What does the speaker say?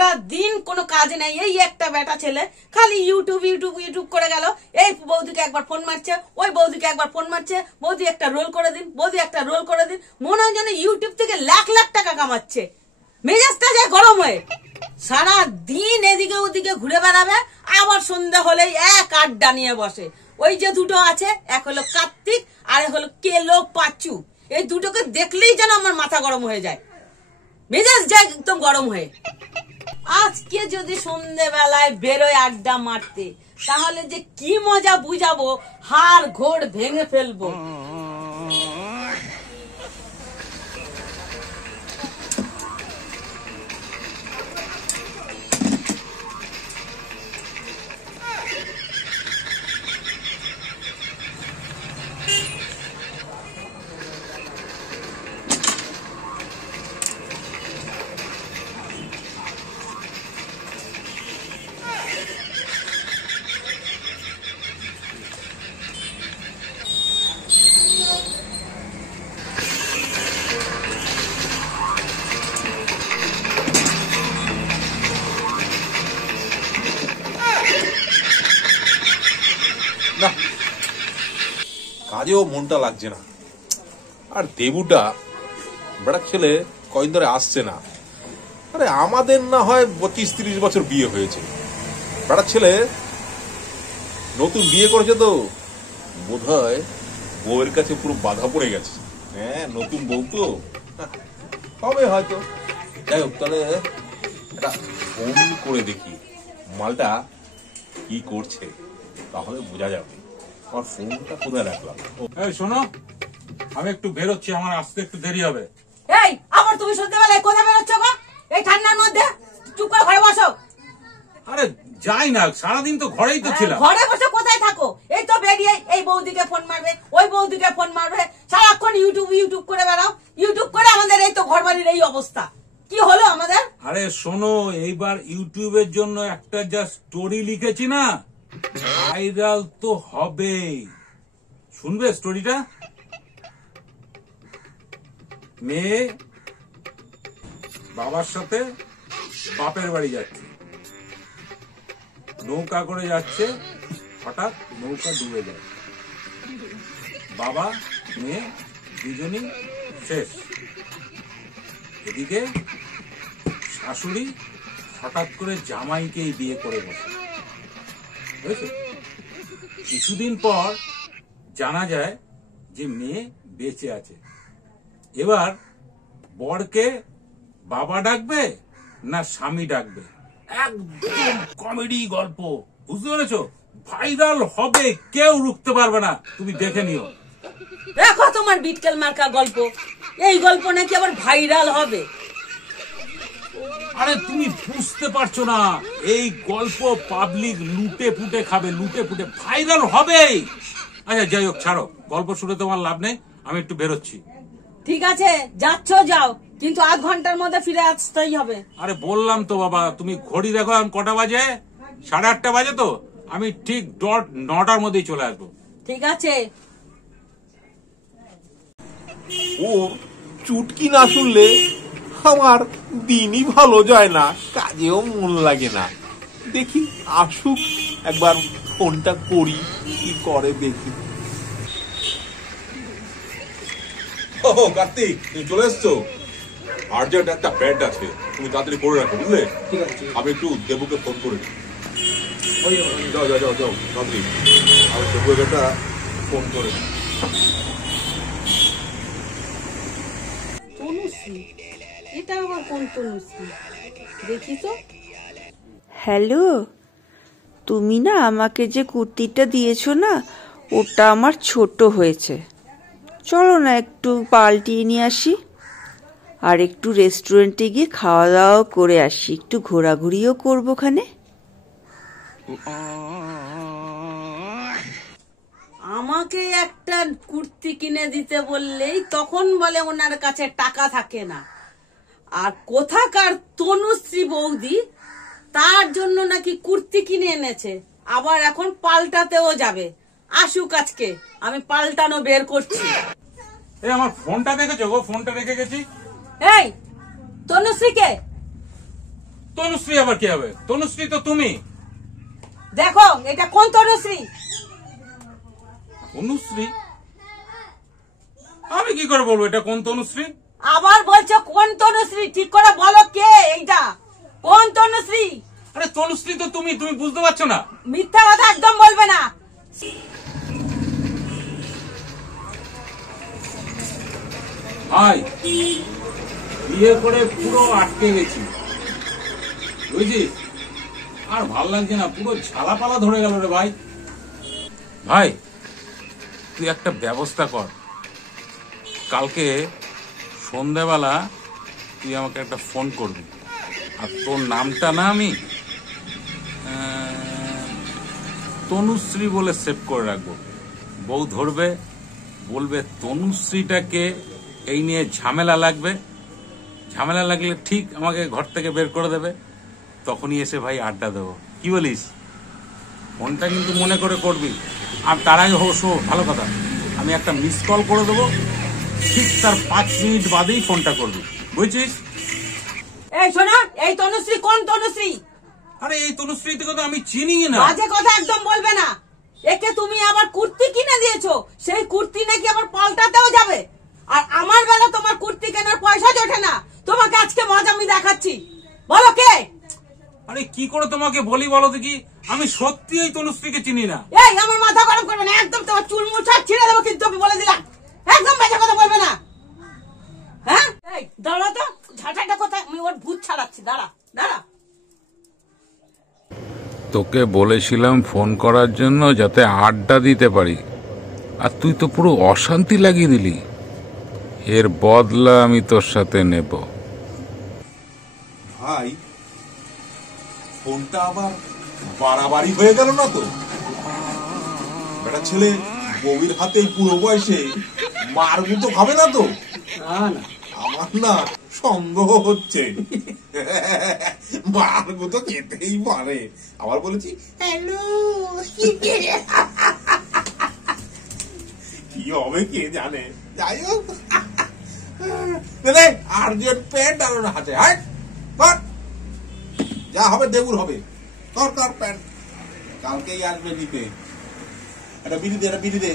সারা দিন কোনো কাজ নেই, এই একটা বেটা ছেলে খালি ইউটিউব ইউটিউব ইউটিউব করে গেল। এই বৌদিকে একবার ফোন মারছে, ওই বৌদিকে একবার ফোন মারছে, বৌদি একটা রোল করে দিন, বৌদি একটা রোল করে দিন। মনে হয় যেন ইউটিউব থেকে লাখ লাখ টাকা কামাচ্ছে। মেজাজটা যায় গরম হয়ে, সারা দিন এদিকে ওদিকে ঘুরে বেড়াবে, আবার সন্ধ্যা হলেই এক আড্ডা নিয়ে বসে। ওই যে দুটো আছে, এক হলো কার্তিক আর এক হলো কেলো পাচু, এই দুটোকে দেখলেই যেন আমার মাথা গরম হয়ে যায়, মেজাজ যায় একদম গরম হয়ে। আজকে যদি সন্ধ্যেবেলায় বেরোয় আড্ডা মারতে, তাহলে যে কি মজা বুঝাবো, হাড় ঘোড় ভেঙে ফেলবো। না, কাজেও মনটা লাগছে না। আর দেবুটা বেড়া ছেলে কয়দিন ধরে আসছে না। আরে আমাদের না হয় 25-30 বছর বিয়ে হয়েছে, বেড়া ছেলে নতুন বিয়ে করেছে তো বোধ হয় বউয়ের কাছে পুরো বাধা পড়ে গেছে। হ্যাঁ, নতুন বউ তো হবে হয়তো। যাই হোক, তাহলে একটা ফোন করে দেখি মালটা কি করছে, তাহলে বোঝা যাবে। আমার ফোনটা কোথায় রাখলাম? এই শোনো, আমি একটু বেরোচ্ছি, আমার আসতে একটু দেরি হবে। এই আবার তুমি সন্ধ্যেবেলায় কোথায় বেরোচ্ছ গো? এই ঠান্ডার মধ্যে চুপ করে ঘরে বসো। আরে যাই না, সারাদিন তো ঘরেই তো ছিলাম। ঘরে বসে কোথায় থাকো? এই তো বেরিয়ে এই বৌদিকে ফোন মারবে, ওই বৌদিকে ফোন মারবে, সারাক্ষণ ইউটিউব ইউটিউব করে বেড়াও। ইউটিউব করে আমাদের এই তো ঘর বাড়ির এই অবস্থা। কি হলো আমাদের? আরে শোনো, এইবার ইউটিউবের জন্য একটা যা স্টোরি লিখেছি না, ভাইরাল তো হবেই। শুনবে স্টোরিটা? মেয়ে বাবার সাথে বাপের বাড়ি যাচ্ছে, নৌকা করে যাচ্ছে, হঠাৎ নৌকা ডুবে যায়, বাবা মেয়ে দুজনই শেষ। এদিকে শাশুড়ি হঠাৎ করে জামাইকেই বিয়ে করে বসে, বুঝেছো? কিছুদিন পর জানা যায় যে মেয়ে বেঁচে আছে। এবার বরকে বাবা ডাকবে না স্বামী ডাকবে, একদম কমেডি গল্প, বুঝতে পেরেছো? ভাইরাল হবে, কেউ রুখতে পারবে না, তুমি দেখে নিও। দেখো তোমার বিটকেল মার্কা গল্প, এই গল্প নাকি আবার ভাইরাল হবে? আরে তুমি বুঝতে পারছো না, এই গল্প পাবলিক লুটে পুটে খাবে, লুটে পুটে, ভাইরাল হবে। আচ্ছা যাই হোক, ছাড়ো, গল্প শুনে তোমার লাভ নেই, আমি একটু বেরোচ্ছি। ঠিক আছে, যাচ্ছ যাও, কিন্তু আধ ঘন্টার মধ্যে ফিরে আসতেই হবে। আরে বললাম তো বাবা, তুমি ঘড়ি দেখো এখন কটা বাজে, 8:30 বাজে তো, আমি ঠিক ডট 9টার মধ্যেই চলে আসবো। ঠিক আছে। ও চুটকি না শুনলে আমার দিনই ভালো যায় না, কাজেও মন লাগে না। দেখি আসুক, একবার ফোনটা করি, কি করে দেখি। ও কার্তিক, তুমি চলে এসছো? আর্জেন্ট একটা ব্যান্ড আছে, তুমি তাড়াতাড়ি করে রাখো, বুঝলে? ঠিক আছে। আমি একটু দেবুকে ফোন করে দিই। যাও যাও যাও যাও, তাড়াতাড়ি আমি দেবুকে একটা ফোন করে দিই। তনুশ্রী, এটা আবার কোন তনুশ্রী? দেখি তো। হ্যালো, তুমি না আমাকে যে কুর্তিটা দিয়েছো না, ওটা আমার ছোট হয়েছে, চলো না একটু পাল্টিয়ে নিয়ে আসি, আর একটু রেস্টুরেন্টে গিয়ে খাওয়া দাওয়া করে আসি, একটু ঘোরাঘুরিও করবো ওখানে। আমাকে একটা কুর্তি কিনে দিতে বললেই তখন বলে ওনার কাছে টাকা থাকে না। আর কোথাকার তনুশ্রী বৌদি, তার জন্য নাকি কুর্তি কিনে এনেছে, আবার এখন পাল্টাতেও যাবে। আসুক আজকে, আমি পাল্টানো বের করছি। এই আমার ফোনটা দেখেছো গো? ফোনটা রেখে গেছি। এই তনুশ্রীকে তনুশ্রী আবার কি হবে? তনুশ্রী তো তুমি। দেখো এটা কোন তনুশ্রী? তনুশ্রী? আমি কি করে বলবো এটা কোন তনুশ্রী? আবার বলছো কোন তনুশ্রী? ঠিক করে বলো কে এইটা, কোন তনুশ্রী? আরে তনুশ্রী তো তুমি, তুমি বুঝতে পারছো না? মিথ্যা কথা একদম বলবে না। ভাই বিয়ে করে পুরো আটকে গেছি, বুঝছিস? আর ভাল লাগছে না, পুরো ঝালাপালা ধরে গেল রে ভাই। ভাই তুই একটা ব্যবস্থা কর, কালকে সন্ধ্যাবেলা তুই আমাকে একটা ফোন করবি, আর তোর নামটা না আমি তনুশ্রী বলে সেভ করে রাখবো। বউ ধরবে, বলবে তনুশ্রীটাকে এই নিয়ে ঝামেলা লাগবে, ঝামেলা লাগলে ঠিক আমাকে ঘর থেকে বের করে দেবে, তখনই এসে ভাই আড্ডা দেবো। কি বলিস? ফোনটা কিন্তু মনে করে করবি। আর তার আগে ভালো কথা, আমি একটা মিস কল করে দেবো, ঠিক তার 5 মিনিট বাদেই ফোনটা করবি, বুঝছিস? এই শোনো, এই তনুশ্রী কোন তনুশ্রী? আরে এই তনুশ্রী থেকে তো আমি চিনি না। বাজে কথা একদম বলবে না। একে তুমি আবার কুর্তি কিনে দিয়েছো, সেই কুর্তি নাকি আবার পাল্টাতেও যাবে। আর আমার বেলা তোমার কুর্তি কেনার পয়সা জোটে না, তোমাকে আজকে মজা আমি দেখাচ্ছি। বলো কে? আরে কি করে তোমাকে বলি বলো দেখি, আমি সত্যি এই তনুশ্রীকে চিনি না। এই আমার মাথা গরম করবে না, একদম তোমার চুল মুছা ছিঁড়ে দেবো কিন্তু আমি বলে দিলাম। একদম বাজে কথা বলবে না। হ্যাঁ এই দাঁড়া তো, ঝাঁটাটা কোথায়? আমি ওর ভূত ছাড়াচ্ছি, দাঁড়া দাঁড়া। তোকে বলেছিলাম ফোন করার জন্য যাতে আড্ডা দিতে পারি, আর তুই তো পুরো অশান্তি লাগিয়ে দিলি। এর বদলা আমি তোর সাথে নেব। ভাই ফোনটা আবার বাড়াবাড়ি হয়ে গেল না তো? বেটা ছেলে বউয়ের হাতে পুরো বয়সে মার মতো খাবে না তো? আমার না সন্দেহ হচ্ছে মার মতো খেতেই পারে। আবার বলেছি হ্যালো, কি হবে কে জানে। যাই হোক, আর্জেন্ট প্যান্ট আলো না হাতে, যা হবে দেবুর হবে। দরকার প্যান্ট, কালকেই আসবে নিতে। একটা বিড়ি দে, একটা বিড়ি দে।